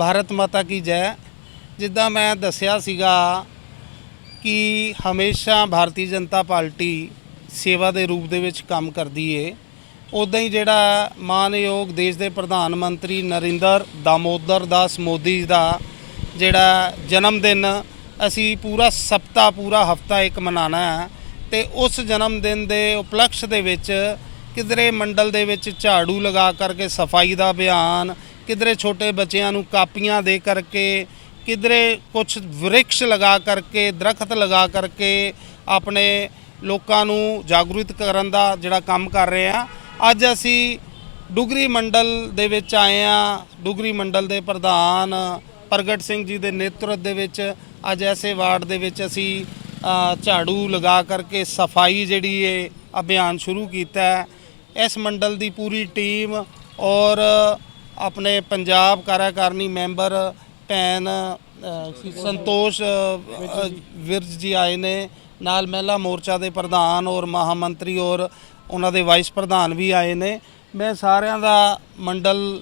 ਭਾਰਤ ਮਾਤਾ ਕੀ ਜੈ। ਜਿੱਦਾਂ ਮੈਂ ਦੱਸਿਆ ਸੀਗਾ ਕਿ ਹਮੇਸ਼ਾ ਭਾਰਤੀ ਜਨਤਾ ਪਾਰਟੀ ਸੇਵਾ ਦੇ ਰੂਪ ਦੇ ਵਿੱਚ ਕੰਮ ਕਰਦੀ ਏ। ਉਦਾਂ ਹੀ ਜਿਹੜਾ ਮਾਨਯੋਗ ਦੇਸ਼ ਦੇ ਪ੍ਰਧਾਨ ਮੰਤਰੀ ਨਰਿੰਦਰ ਦਾਮੋਦਰ ਦਾਸ ਮੋਦੀ ਦਾ ਜਿਹੜਾ ਜਨਮ ਦਿਨ ਅਸੀਂ ਪੂਰਾ ਸਪਤਾ, ਪੂਰਾ ਹਫਤਾ ਇੱਕ ਮਨਾਣਾ ਹੈ ਤੇ ਉਸ ਜਨਮ ਦਿਨ ਦੇ ਉਪਲਕਸ਼ ਦੇ ਵਿੱਚ ਕਿਧਰੇ ਮੰਡਲ ਦੇ ਵਿੱਚ ਝਾੜੂ ਲਗਾ ਕਰਕੇ ਸਫ਼ਾਈ ਦਾ ਅਭਿਆਨ ਕਿਧਰੇ ਛੋਟੇ ਬੱਚਿਆਂ ਨੂੰ ਕਾਪੀਆਂ ਦੇ ਕਰਕੇ, ਕਿਧਰੇ ਕੁਝ ਵ੍ਰਿਕਸ਼ ਲਗਾ ਕਰਕੇ, ਦਰਖਤ ਲਗਾ ਕਰਕੇ ਆਪਣੇ ਲੋਕਾਂ ਨੂੰ ਜਾਗਰੂਕ ਕਰਨ ਦਾ ਜਿਹੜਾ ਕੰਮ ਕਰ ਰਹੇ ਆ। ਅੱਜ ਅਸੀਂ ਡੁਗਰੀ ਮੰਡਲ ਦੇ ਵਿੱਚ ਆਏ ਆ। ਡੁਗਰੀ ਮੰਡਲ ਦੇ ਪ੍ਰਧਾਨ ਪ੍ਰਗਟ ਸਿੰਘ ਜੀ ਦੇ ਨੇਤਰਤਵ ਦੇ ਵਿੱਚ ਅੱਜ ਐਸੇ ਵਾਰਡ ਦੇ ਵਿੱਚ ਅਸੀਂ ਝਾੜੂ ਲਗਾ ਕਰਕੇ ਸਫ਼ਾਈ ਜਿਹੜੀ ਹੈ ਅਭਿਆਨ ਸ਼ੁਰੂ ਕੀਤਾ। ਹੈ ਇਸ ਮੰਡਲ ਦੀ ਪੂਰੀ ਟੀਮ ਔਰ ਆਪਣੇ ਪੰਜਾਬ ਕਾਰਜਕਾਰਨੀ ਮੈਂਬਰ ਭੈਣ ਸੰਤੋਸ਼ ਵਿਰਜ ਜੀ ਆਏ ਨੇ। ਨਾਲ ਮਹਿਲਾ ਮੋਰਚਾ ਦੇ ਪ੍ਰਧਾਨ ਔਰ ਮਹਾਮੰਤਰੀ ਔਰ ਉਹਨਾਂ ਦੇ ਵਾਈਸ ਪ੍ਰਧਾਨ ਵੀ ਆਏ ਨੇ। ਮੈਂ ਸਾਰਿਆਂ ਦਾ ਮੰਡਲ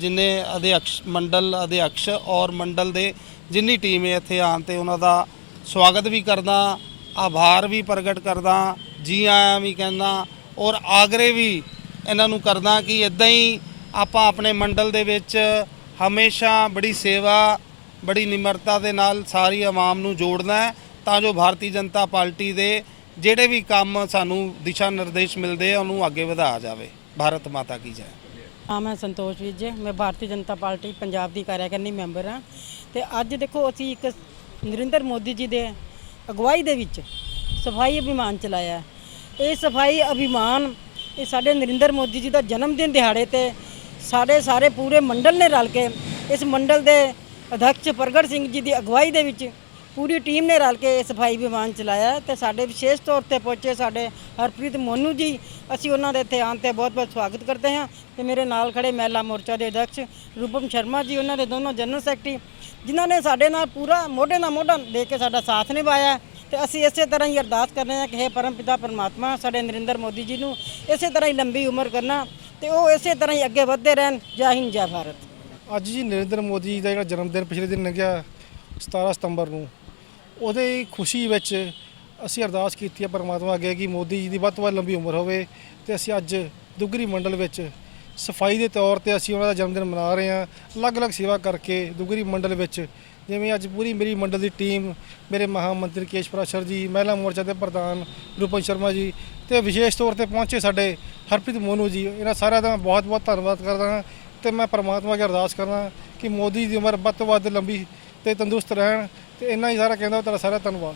ਜਿਨੇ ਅਧਿਕਸ਼ ਮੰਡਲ ਅਧਿਕਸ਼ ਔਰ ਮੰਡਲ ਦੇ ਜਿੰਨੀ ਟੀਮ ਹੈ ਇੱਥੇ ਆਉਣ ਤੇ ਉਹਨਾਂ ਦਾ ਸਵਾਗਤ ਵੀ ਕਰਦਾ, ਆਭਾਰ ਵੀ ਪ੍ਰਗਟ ਕਰਦਾ ਜੀ ਆਇਆਂ ਵੀ ਕਹਿੰਦਾ ਔਰ ਆਗਰੇ ਵੀ ਇਹਨਾਂ ਨੂੰ ਕਰਦਾ ਕਿ ਇਦਾਂ ਹੀ ਆਪਾਂ ਆਪਣੇ ਮੰਡਲ ਦੇ ਵਿੱਚ ਹਮੇਸ਼ਾ ਬੜੀ ਸੇਵਾ, ਬੜੀ ਨਿਮਰਤਾ ਦੇ ਨਾਲ ਸਾਰੀ ਆਵਾਮ ਨੂੰ ਜੋੜਨਾ ਹੈ, ਤਾਂ ਜੋ ਭਾਰਤੀ ਜਨਤਾ ਪਾਰਟੀ ਦੇ ਜਿਹੜੇ ਵੀ ਕੰਮ ਸਾਨੂੰ ਦਿਸ਼ਾ ਨਿਰਦੇਸ਼ ਮਿਲਦੇ ਆ, ਉਹਨੂੰ ਅੱਗੇ ਵਧਾਇਆ ਜਾਵੇ। ਭਾਰਤ ਮਾਤਾ ਕੀ ਜੈ। ਹਾਂ, ਮੈਂ ਸੰਤੋਸ਼ ਵਿਜੇ ਮੈਂ ਭਾਰਤੀ ਜਨਤਾ ਪਾਰਟੀ ਪੰਜਾਬ ਦੀ ਕਾਰਜਕਾਰਨੀ ਮੈਂਬਰ ਹਾਂ। ਤੇ ਅੱਜ ਦੇਖੋ, ਅਸੀਂ ਇੱਕ ਨਰਿੰਦਰ ਮੋਦੀ ਜੀ ਦੇ ਅਗਵਾਈ ਦੇ ਵਿੱਚ ਸਫ਼ਾਈ ਅਭਿਮਾਨ ਚਲਾਇਆ। ਇਹ ਸਫ਼ਾਈ ਅਭਿਮਾਨ ਇਹ ਸਾਡੇ ਨਰਿੰਦਰ ਮੋਦੀ ਜੀ ਦਾ ਜਨਮ ਦਿਨ ਦਿਹਾੜੇ ਤੇ ਸਾਡੇ ਸਾਰੇ ਪੂਰੇ ਮੰਡਲ ਨੇ ਰਲ ਕੇ ਇਸ ਮੰਡਲ ਦੇ ਅਧਿਕਸ਼ ਪ੍ਰਗਟ ਸਿੰਘ ਜੀ ਦੀ ਅਗਵਾਈ ਦੇ ਵਿੱਚ ਪੂਰੀ ਟੀਮ ਨੇ ਰਲ ਕੇ ਇਹ ਸਫ਼ਾਈ ਅਭਿਮਾਨ ਚਲਾਇਆ ਹੈ ਤੇ ਸਾਡੇ ਵਿਸ਼ੇਸ਼ ਤੌਰ ਤੇ ਪਹੁੰਚੇ ਸਾਡੇ ਹਰਪ੍ਰੀਤ ਮੋਨੂ ਜੀ। ਅਸੀਂ ਉਹਨਾਂ ਦੇ ਇੱਥੇ ਆਉਣ ਤੇ ਬਹੁਤ-ਬਹੁਤ ਸਵਾਗਤ ਕਰਦੇ ਹਾਂ ਤੇ ਮੇਰੇ ਨਾਲ ਖੜੇ ਮਹਿਲਾ ਮੋਰਚਾ ਦੇ ਅਧਿਕਸ਼ ਰੂਪਮ ਸ਼ਰਮਾ ਜੀ, ਉਹਨਾਂ ਦੇ ਦੋਨੋਂ ਜਨਰਲ ਸੈਕਟਰੀ, ਜਿਨ੍ਹਾਂ ਨੇ ਸਾਡੇ ਨਾਲ ਪੂਰਾ ਮੋਢੇ ਨਾਲ ਮੋਢਾ ਦੇ ਕੇ ਸਾਡਾ ਸਾਥ ਨਿਭਾਇਆ ਹੈ ਤੇ ਅਸੀਂ ਇਸੇ ਤਰ੍ਹਾਂ ਹੀ ਅਰਦਾਸ ਕਰਦੇ ਹਾਂ ਕਿ हे ਪਰਮਪਿਤਾ ਪਰਮਾਤਮਾ, ਸਾਡੇ ਨਰਿੰਦਰ ਮੋਦੀ ਜੀ ਨੂੰ ਇਸੇ ਤਰ੍ਹਾਂ ਹੀ ਲੰਬੀ ਉਮਰ ਕਰਨਾ ਤੇ ਉਹ ਇਸੇ ਤਰ੍ਹਾਂ ਹੀ ਅੱਗੇ ਵਧਦੇ ਰਹਿਣ। ਜੈ ਹਿੰਦ, ਜੈ ਭਾਰਤ। ਅੱਜ ਜੀ ਨਰਿੰਦਰ ਮੋਦੀ ਜੀ ਦਾ ਜਿਹੜਾ ਜਨਮ ਦਿਨ ਪਿਛਲੇ ਦਿਨ ਲੰਘਿਆ 17 ਸਤੰਬਰ ਨੂੰ, ਉਹਦੇ ਖੁਸ਼ੀ ਵਿੱਚ ਅਸੀਂ ਅਰਦਾਸ ਕੀਤੀ ਹੈ ਪਰਮਾਤਮਾ ਅੱਗੇ ਕਿ ਮੋਦੀ ਜੀ ਦੀ ਵੱਧ ਤੋਂ ਵੱਧ ਲੰਬੀ ਉਮਰ ਹੋਵੇ ਤੇ ਅਸੀਂ ਅੱਜ ਦੁੱਗਰੀ ਮੰਡਲ ਵਿੱਚ ਸਫ਼ਾਈ ਦੇ ਤੌਰ ਤੇ ਅਸੀਂ ਉਹਨਾਂ ਦਾ ਜਨਮ ਦਿਨ ਮਨਾ ਰਹੇ ਹਾਂ। ਅਲੱਗ-ਅਲੱਗ ਸੇਵਾ ਕਰਕੇ ਦੁੱਗਰੀ ਮੰਡਲ ਵਿੱਚ ਜਿਵੇਂ ਅੱਜ ਪੂਰੀ ਮੇਰੀ ਮੰਡਲ ਦੀ ਟੀਮ, ਮੇਰੇ ਮਹਾਮੰਤਰੀ ਕੇਸ਼ ਪ੍ਰਾਸ਼ਰ ਜੀ, ਮਹਿਲਾ ਮੋਰਚਾ ਦੇ ਪ੍ਰਧਾਨ ਰੂਪਨ ਸ਼ਰਮਾ ਜੀ ਤੇ ਵਿਸ਼ੇਸ਼ ਤੌਰ ਤੇ ਪਹੁੰਚੇ ਸਾਡੇ ਹਰਪ੍ਰੀਤ ਮੋਨੂ ਜੀ। ਇਹਨਾਂ ਸਾਰਿਆਂ ਦਾ ਬਹੁਤ-ਬਹੁਤ ਧੰਨਵਾਦ ਕਰਦਾ ਹਾਂ ਤੇ ਮੈਂ ਪਰਮਾਤਮਾ ਅੱਗੇ ਅਰਦਾਸ ਕਰਦਾ ਕਿ ਮੋਦੀ ਦੀ ਉਮਰ ਵੱਧ ਤੋਂ ਵੱਧ ਲੰਬੀ ਤੇ ਤੰਦਰੁਸਤ ਰਹਿਣ ਤੇ ਇੰਨਾ ਹੀ ਸਾਰਾ ਕਹਿੰਦਾ, ਤੁਹਾਡਾ ਸਾਰਾ ਧੰਨਵਾਦ।